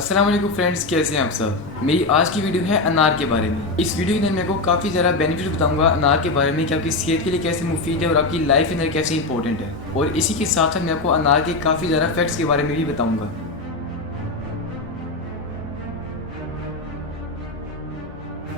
अस्सलाम वालेकुम फ्रेंड्स, कैसे हैं आप सब। मेरी आज की वीडियो है अनार के बारे में। इस वीडियो के अंदर मेरे को काफ़ी ज़्यादा बेनिफिट बताऊंगा अनार के बारे में कि आपकी सेहत के लिए कैसे मुफीद है और आपकी लाइफ के अंदर कैसे इंपॉर्टेंट है। और इसी के साथ साथ मैं आपको अनार के काफ़ी ज़्यादा फैक्ट्स के बारे में भी बताऊँगा।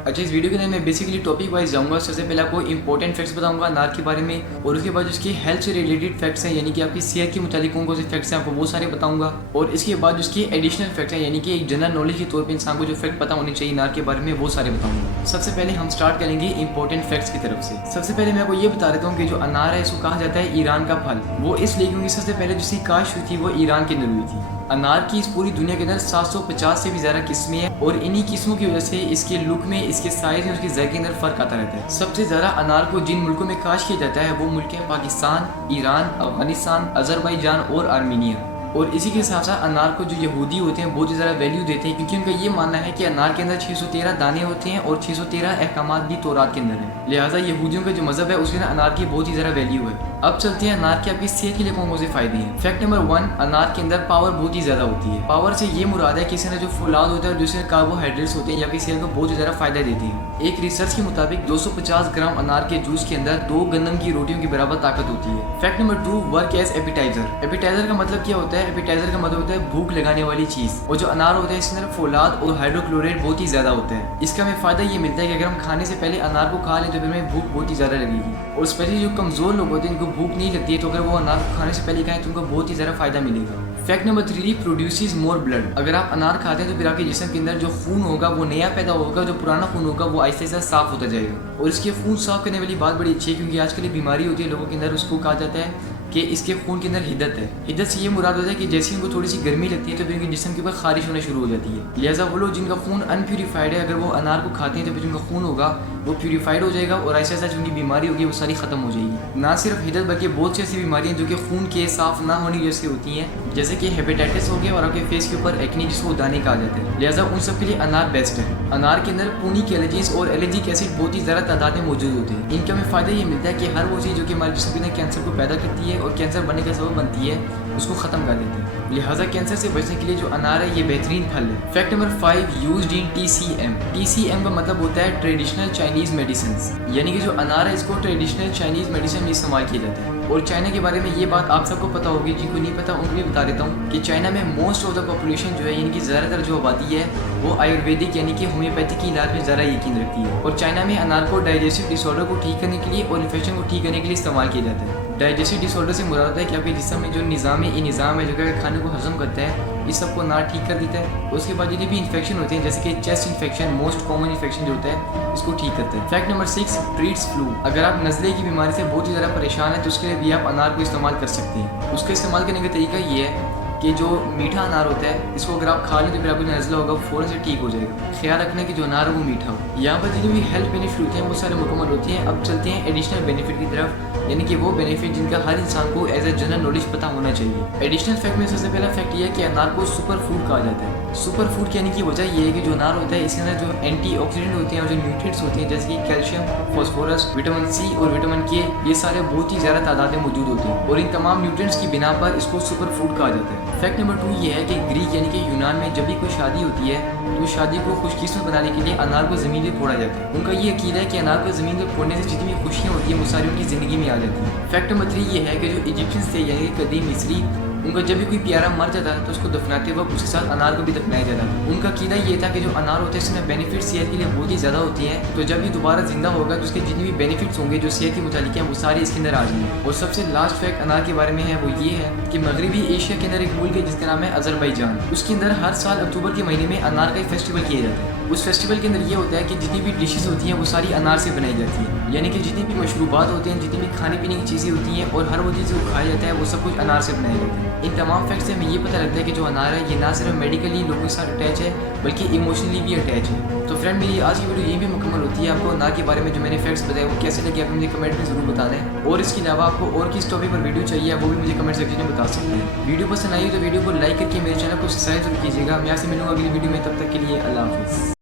अच्छा, इस वीडियो के अंदर मैं बेसिकली टॉपिक वाइज जाऊंगा। सबसे पहले आपको इंपॉर्टेंट फैक्ट्स बताऊंगा अनार के बारे में, और उसके बाद उसकी हेल्थ से रिलेटेड फैक्ट्स हैं, यानी कि आपकी सेहत के मुताबिक कौन कौन से फैक्ट्स हैं आपको वो सारे बताऊंगा। और इसके बाद उसकी एडिशनल फैक्ट्स हैं, यानी कि एक जनरल नॉलेज के तौर पर इंसान को जो फैक्ट पता होनी चाहिए अनार के बारे में, वो सारे बताऊंगा। सबसे पहले हम स्टार्ट करेंगे इंपॉर्टेंट फैक्ट्स की तरफ से। सबसे पहले मैं आपको ये बता देता हूँ कि जो अनार है इसको कहा जाता है ईरान का फल। वो इसलिए क्योंकि सबसे पहले जिसकी काश्त हुई थी वो ईरान के अंदर हुई थी। अनार की इस पूरी दुनिया के अंदर 750 से भी ज़्यादा किस्में हैं, और इन्हीं किस्मों की वजह से इसके लुक में, इसके साइज में, उसके ज़ायके के अंदर फ़र्क आता रहता है। सबसे ज़्यादा अनार को जिन मुल्कों में काश्त किया जाता है वो मुल्क हैं पाकिस्तान, ईरान, अफगानिस्तान, अजरबैजान और आर्मीनिया। और इसी के साथ साथ अनार को जो यहूदी होते हैं बहुत ही ज़्यादा वैल्यू देते हैं, क्योंकि उनका ये मानना है कि अनार के अंदर 613 दाने होते हैं और 613 अहकामात भी तौरात के अंदर हैं। लिहाजा यहूदियों का जो मज़हब है उसके अंदर अनार की बहुत ही ज़्यादा वैल्यू है। अब चलते हैं अनार के आपकी सेहत के लिए कौन कौन से फायदे हैं। फैक्ट नंबर 1, अनार के अंदर पावर बहुत ही ज़्यादा होती है। पावर से ये मुराद है कि इसके अंदर जो फौलाद होता है और दूसरे कार्बोहाइड्रेट्स होते हैं या सेहत को बहुत ही ज़्यादा फायदा देते हैं। एक रिसर्च के मुताबिक 250 ग्राम अनार के जूस के अंदर 2 गंदम की रोटियों की बराबर ताकत होती है। Fact number 2, work as appetizer. Appetizer का मतलब क्या होता है? एपिटाइजर का मतलब होता है भूख लगाने वाली चीज। और जो अनार होता है इसके अंदर फौलाद और हाइड्रोक्लोराइड बहुत ही ज्यादा होता है। इसका हमें फायदा ये मिलता है कि अगर हम खाने से पहले अनार को खा लें तो फिर हमें भूख बहुत ही ज्यादा लगेगी। और स्पेशली जो कमजोर लोग होते हैं जिनको भूख नहीं लगती है, तो अगर वो अनार को खाने से पहले खाएं तो उनको बहुत ही ज्यादा फायदा मिलेगा। फैक्ट नंबर 3, प्रोड्यूसेस मोर ब्लड। अगर आप अनार खाते हैं तो फिर आपके जिस्म के अंदर जो खून होगा वो नया पैदा होगा, जो पुराना खून होगा वो आहिस्ते आहिस्ते साफ होता जाएगा। और इसके खून साफ करने वाली बात बड़ी अच्छी है, क्योंकि आजकल बीमारी होती है लोगों के अंदर, उसको कहा जाता है कि इसके खून के अंदर हिद्दत है। हिद्दत से ये मुराद होता है कि जैसे उनको थोड़ी सी गर्मी लगती है तो फिर उनके जिस्म के ऊपर खारिश होना शुरू हो जाती है। लिहाजा वो लोग जिनका खून अनप्यूरीफाइड है, अगर वो अनार को खाते हैं तो फिर उनका खून होगा वो प्यूरीफाइड हो जाएगा, और ऐसा ऐसा जो उनकी बीमारी होगी वो सारी खत्म हो जाएगी। ना सिर्फ हिद्दत बल्कि बहुत सी ऐसी बीमारियां जो कि खून के साफ ना होने की वजह से होती हैं, जैसे कि हेपेटाइटिस हो गया और आपके फेस के ऊपर एक्ने जिसको दाने कहा जाता है। लिहाजा उन सब के लिए अनार बेस्ट है। अनार के अंदर पूनिक एलर्जीज और एलर्जिक एसिड बहुत ही ज़्यादा तादाद में मौजूद होते हैं। इनका हमें फ़ायदा ये मिलता है कि हर वो चीज़ जो कि हमारे जिस्म के अंदर कैंसर को पैदा करती है और कैंसर बनने का सबब बनती है उसको ख़त्म कर देते हैं। लिहाजा कैंसर से बचने के लिए जो अनार है ये बेहतरीन फल है। Fact number 5, used in TCM। TCM का मतलब होता है ट्रेडिशनल चाइनीज़ मेडिसिन, यानी कि जो अनार है इसको ट्रेडिशनल चाइनीज़ मेडिसिन में इस्तेमाल किया जाता है। और चाइना के बारे में ये बात आप सबको पता होगी, जिनको नहीं पता उनको भी बता देता हूँ कि चाइना में मोस्ट ऑफ द पॉपुलेशन जो है, यानी कि ज़्यादातर जो आबादी है वो आयुर्वेदिक यानी कि होम्योपैथिक की इलाज में ज़्यादा यकीन रखती है। और चाइना में अनार को डाइजेस्टिव डिसऑर्डर को ठीक करने के लिए और इन्फेक्शन को ठीक करने के लिए इस्तेमाल किया जाता है। डाइजेस्टिव डिसऑर्डर से मुराद है कि आपके जिस्म में जो निज़ाम है जो कि खाने को हजम करता है, इस सब को अनार ठीक कर देता है। उसके बाद जितने भी इन्फेक्शन होते हैं, जैसे कि chest infection, most common infection जो होता है, इसको ठीक करता है। Fact number 6, treats flu. अगर आप नज़ले की बीमारी से बहुत ही ज़्यादा परेशान है तो उसके लिए भी आप अनार को इस्तेमाल कर सकते हैं। उसका इस्तेमाल करने का तरीका ये है कि जो मीठा अनार होता है इसको अगर आप खा लें तो फिर आपको नज़ला होगा वो फ़ौरन से ठीक हो जाएगा। ख्याल रखना कि जो अनार है वो मीठा हो। यहाँ पर जितने भी हेल्थ बेनिफिट होते हैं वो सारे मुकम्मल होते हैं। अब चलते हैं एडिशनल बेनिफिट की तरफ, यानी कि वो बेनिफिट जिनका हर इंसान को एज ए जनरल नॉलेज पता होना चाहिए। एडिशनल फैक्ट में सबसे पहला फैक्ट ये है कि अनार को सुपर फूड कहा जाता है। सुपर फूड कहने की वजह ये है कि जो अनार होता है इसके अंदर जो एंटीऑक्सीडेंट होते हैं और जो न्यूट्रिएंट्स होते हैं, जैसे कि कैल्शियम, फास्फोरस, विटामिन C और विटामिन K, ये सारे बहुत ही ज़्यादा तादाद में मौजूद होते हैं। और इन तमाम न्यूट्रिएंट्स की बिना पर इसको सुपर फूड कहा जाता है। फैक्ट नंबर 2 ये है कि ग्रीक यानी कि यूनान में जब भी कोई शादी होती है तो शादी को खुशकिस्मत बनाने के लिए अनार को ज़मीन पर फोड़ा जाता है। उनका ये अकीदा है कि अनार को ज़मीन पर फोड़ने से जितनी भी खुशियाँ होती हैं वो सारी उनकी ज़िंदगी में आ जाती हैं। फैक्ट नंबर 3 ये है कि जो इजिप्शियंस थे यानी कि कदीम मिस्री, उनका जब भी कोई प्यारा मर जाता था तो उसको दफनाते वक्त उसके साथ अनार को भी दफनाया जाता था। उनका कीदा ये था कि जो अनार होते हैं इसमें बेनिफिट सेहत के लिए बहुत ही ज़्यादा होती हैं, तो जब ये दोबारा जिंदा होगा तो उसके जितने भी बेनिफिट्स होंगे जो सेहत के मुतालिक हैं वो सारे इसके अंदर आ जाएंगे। और सबसे लास्ट फैक्ट अनार के बारे में है वो ये है कि मगरबी एशिया के अंदर एक मुल्क है जिसका नाम है अजरबैजान। उसके अंदर हर साल अक्टूबर के महीने में अनार का एक फेस्टिवल किया जाता है। उस फेस्टिवल के अंदर ये होता है कि जितनी भी डिशेस होती हैं वो सारी अनार से बनाई जाती है, यानी कि जितनी भी मशरूबात होते हैं, जितनी भी खाने पीने की चीज़ें होती हैं और हर वो चीज़ जो खाया जाता है वो सब कुछ अनार से बनाया जाता है। इन तमाम फैक्ट से हमें ये पता लगता है कि जो अनार है ये ना सिर्फ मेडिकली लोगों के साथ अटैच है बल्कि इमोशनली भी अटैच है। तो फ्रेंड, मेरी आज की वीडियो यही भी मुकम्मल होती है। आपको अनार के बारे में जो मैंने फैक्ट्स बताए वो कैसे लगे आप मुझे कमेंट में ज़रूर बता दें। और इसके अलावा आपको और किस टॉपिक पर वीडियो चाहिए वो भी मुझे कमेंट सेक्शन में बता सकते हैं। वीडियो पसंद आई तो वीडियो को लाइक करके मेरे चैनल को सब्सक्राइब जरूर कीजिएगा। मैं आपसे मिलूंगा अगली वीडियो में, तब तक के लिए अल्लाह हाफिज़।